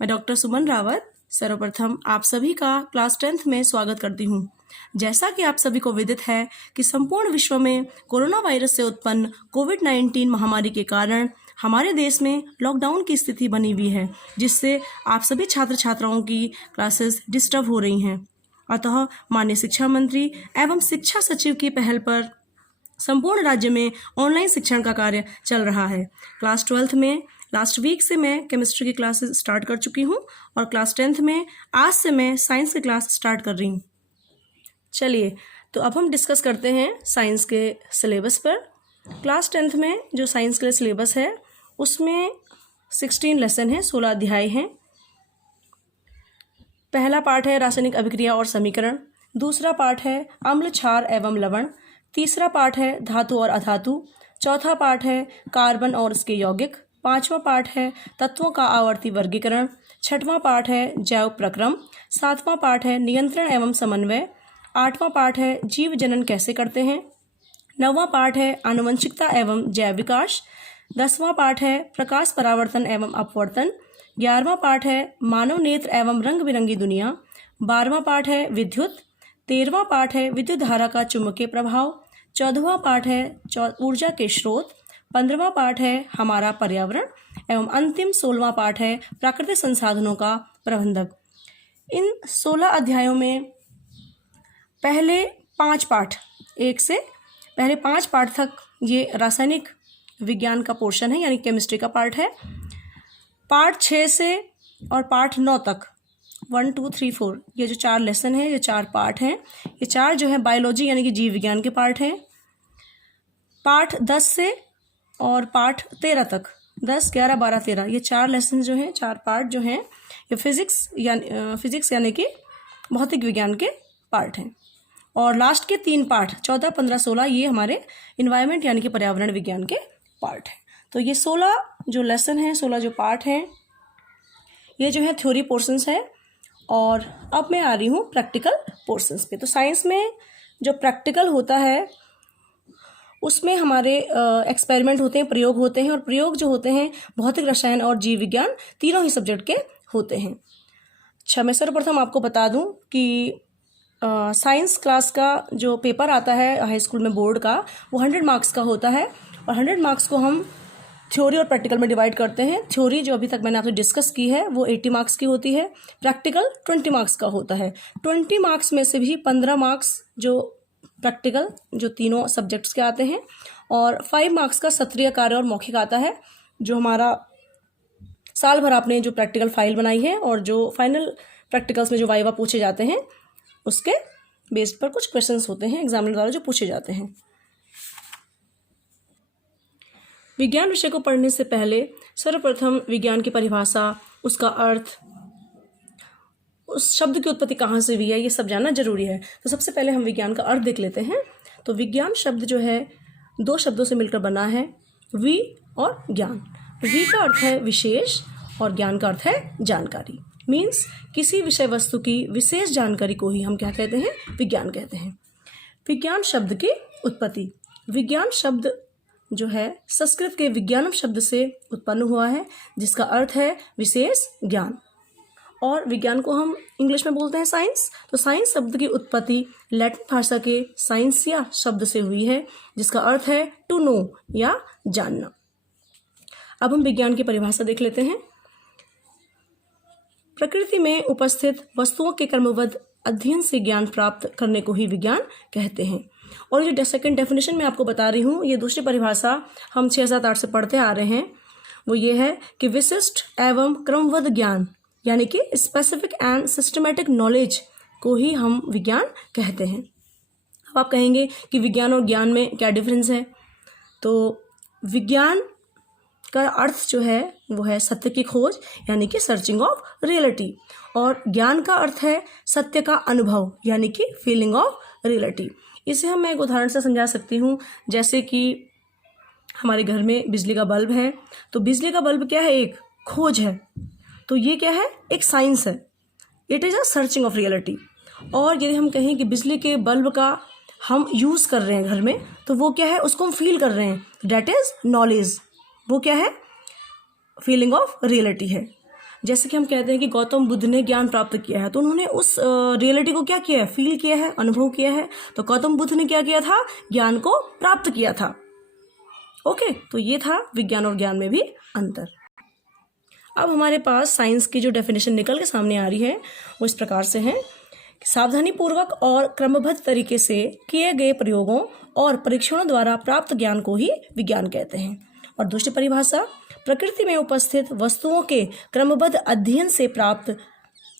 मैं डॉक्टर सुमन रावत सर्वप्रथम आप सभी का क्लास 10th में स्वागत करती हूँ। जैसा कि आप सभी को विदित है कि संपूर्ण विश्व में कोरोना वायरस से उत्पन्न कोविड-19 महामारी के कारण हमारे देश में लॉकडाउन की स्थिति बनी हुई है, जिससे आप सभी छात्र छात्राओं की क्लासेस डिस्टर्ब हो रही हैं। अतः माननीय शिक्षा मंत्री एवं शिक्षा सचिव की पहल पर संपूर्ण राज्य में ऑनलाइन शिक्षण का कार्य चल रहा है। क्लास 12th में लास्ट वीक से मैं केमिस्ट्री की क्लासेस स्टार्ट कर चुकी हूँ और क्लास 10th में आज से मैं साइंस की क्लास स्टार्ट कर रही हूँ। चलिए, तो अब हम डिस्कस करते हैं साइंस के सिलेबस पर। क्लास 10th में जो साइंस के लिए सिलेबस है उसमें 16 लेसन हैं, 16 अध्याय हैं। पहला पार्ट है रासायनिक अभिक्रिया और समीकरण, दूसरा पार्ट है अम्ल, क्षार एवं लवण, तीसरा पार्ट है धातु और अधातु, चौथा पार्ट है कार्बन और उसके यौगिक, पांचवा पार्ट है तत्वों का आवर्ती वर्गीकरण, छठवां पार्ट है जैव प्रक्रम, सातवां पार्ट है नियंत्रण एवं समन्वय, आठवां पार्ट है जीव जनन कैसे करते हैं, नौवां पार्ट है आनुवंशिकता एवं जैव विकास, 10वां पार्ट है प्रकाश परावर्तन एवं अपवर्तन, 11वां पार्ट है मानव नेत्र एवं रंग बिरंगी दुनिया, 12वां पार्ट है विद्युत, 13वां पार्ट है विद्युत धारा का चुंबकीय प्रभाव, 14वां पार्ट है ऊर्जा के स्रोत, 15वां पार्ट है हमारा पर्यावरण एवं अंतिम 16वां पार्ट है प्राकृतिक संसाधनों का प्रबंधक। इन 16 अध्यायों में पहले 5 पार्ट, एक से पहले 5 पार्ट तक ये रासायनिक विज्ञान का पोर्शन है, यानी केमिस्ट्री का पार्ट है। पार्ट 6 से और पार्ट 9 तक 1 2 3 4 ये जो 4 लेसन है, ये 4 पार्ट हैं, ये 4 जो है बायोलॉजी यानी कि जीव विज्ञान के पार्ट हैं। पार्ट 10 से और पार्ट 13 तक 10 11 12 13 ये 4 लेसन जो हैं, 4 पार्ट जो हैं, ये फिजिक्स यानी कि भौतिक विज्ञान के पार्ट हैं। और लास्ट के 3 पार्ट 14 15 16 ये हमारे इन्वायरमेंट यानी कि पर्यावरण विज्ञान के पार्ट हैं। तो ये 16 जो लेसन हैं, 16 जो पार्ट हैं, ये जो है थ्योरी पोर्शंस है। और अब मैं आ रही हूँ प्रैक्टिकल पोर्शंस पे। तो साइंस में जो प्रैक्टिकल होता है उसमें हमारे एक्सपेरिमेंट होते हैं, प्रयोग होते हैं, और प्रयोग जो होते हैं भौतिक, रसायन और जीव विज्ञान तीनों ही सब्जेक्ट के होते हैं। अच्छा, मैं सर्वप्रथम आपको बता दूं कि साइंस क्लास का जो पेपर आता है हाई स्कूल में बोर्ड का, वो 100 मार्क्स का होता है और 100 मार्क्स को हम थ्योरी और प्रैक्टिकल में डिवाइड करते हैं। थ्योरी जो अभी तक मैंने आपसे डिस्कस की है वो 80 मार्क्स की होती है, प्रैक्टिकल 20 मार्क्स का होता है। 20 मार्क्स में से भी 15 मार्क्स जो प्रैक्टिकल जो तीनों सब्जेक्ट्स के आते हैं और 5 मार्क्स का सत्रीय कार्य और मौखिक आता है, जो हमारा साल भर आपने जो प्रैक्टिकल फाइल बनाई है और जो फाइनल प्रैक्टिकल्स में जो वाइवा पूछे जाते हैं उसके बेस्ड पर कुछ क्वेश्चंस होते हैं एग्जामिनर द्वारा जो पूछे जाते हैं। विज्ञान विषय को पढ़ने से पहले सर्वप्रथम विज्ञान की परिभाषा, उसका अर्थ, उस शब्द की उत्पत्ति कहाँ से हुई है, ये सब जानना जरूरी है। तो सबसे पहले हम विज्ञान का अर्थ देख लेते हैं। तो विज्ञान शब्द जो है 2 शब्दों से मिलकर बना है, वि और ज्ञान। वि का अर्थ है विशेष और ज्ञान का अर्थ है जानकारी। मीन्स किसी विषय वस्तु की विशेष जानकारी को ही हम क्या कहते हैं, विज्ञान कहते हैं। विज्ञान शब्द की उत्पत्ति, विज्ञान शब्द जो है संस्कृत के विज्ञानम शब्द से उत्पन्न हुआ है, जिसका अर्थ है विशेष ज्ञान, और विज्ञान को हम इंग्लिश में बोलते हैं साइंस। तो साइंस शब्द की उत्पत्ति लैटिन भाषा के साइंसिया शब्द से हुई है, जिसका अर्थ है टू नो या जानना। अब हम विज्ञान की परिभाषा देख लेते हैं। प्रकृति में उपस्थित वस्तुओं के क्रमबद्ध अध्ययन से ज्ञान प्राप्त करने को ही विज्ञान कहते हैं। और ये सेकंड डेफिनेशन मैं आपको बता रही हूँ, ये दूसरी परिभाषा हम 6 7 8 से पढ़ते आ रहे हैं, वो ये है कि विशिष्ट एवं क्रमबद्ध ज्ञान यानी कि स्पेसिफिक एंड सिस्टमेटिक नॉलेज को ही हम विज्ञान कहते हैं। अब आप कहेंगे कि विज्ञान और ज्ञान में क्या डिफरेंस है। तो विज्ञान का अर्थ जो है वो है सत्य की खोज यानी कि सर्चिंग ऑफ रियलिटी, और ज्ञान का अर्थ है सत्य का अनुभव यानी कि फीलिंग ऑफ रियलिटी। इसे मैं एक उदाहरण से समझा सकती हूँ। जैसे कि हमारे घर में बिजली का बल्ब है, तो बिजली का बल्ब क्या है, एक खोज है। तो ये क्या है, एक साइंस है, it is a searching of reality. और यदि हम कहें कि बिजली के बल्ब का हम यूज़ कर रहे हैं घर में, तो वो क्या है, उसको हम फील कर रहे हैं, डेट इज़ नॉलेज। वो क्या है, फीलिंग ऑफ रियलिटी है। जैसे कि हम कहते हैं कि गौतम बुद्ध ने ज्ञान प्राप्त किया है, तो उन्होंने उस रियलिटी को क्या किया है, फील किया है, अनुभव किया है। तो गौतम बुद्ध ने क्या किया था, ज्ञान को प्राप्त किया था। ओके, तो ये था विज्ञान और ज्ञान में भी अंतर। अब हमारे पास साइंस की जो डेफिनेशन निकल के सामने आ रही है वो इस प्रकार से है, सावधानीपूर्वक और क्रमबद्ध तरीके से किए गए प्रयोगों और परीक्षणों द्वारा प्राप्त ज्ञान को ही विज्ञान कहते हैं। और दूसरी परिभाषा, प्रकृति में उपस्थित वस्तुओं के क्रमबद्ध अध्ययन से प्राप्त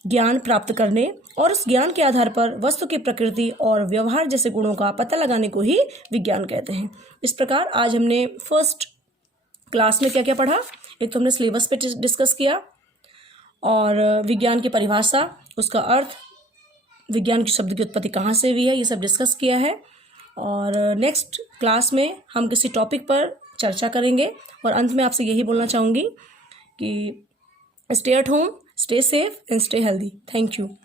ज्ञान प्राप्त करने और उस ज्ञान के आधार पर वस्तु की प्रकृति और व्यवहार जैसे गुणों का पता लगाने को ही विज्ञान कहते हैं। इस प्रकार आज हमने फर्स्ट क्लास में क्या क्या पढ़ा, एक तो हमने सिलेबस पे डिस्कस किया और विज्ञान की परिभाषा, उसका अर्थ, विज्ञान की शब्द की उत्पत्ति कहाँ से हुई है, ये सब डिस्कस किया है। और नेक्स्ट क्लास में हम किसी टॉपिक पर चर्चा करेंगे और अंत में आपसे यही बोलना चाहूँगी कि stay at home, stay safe and stay healthy. Thank you.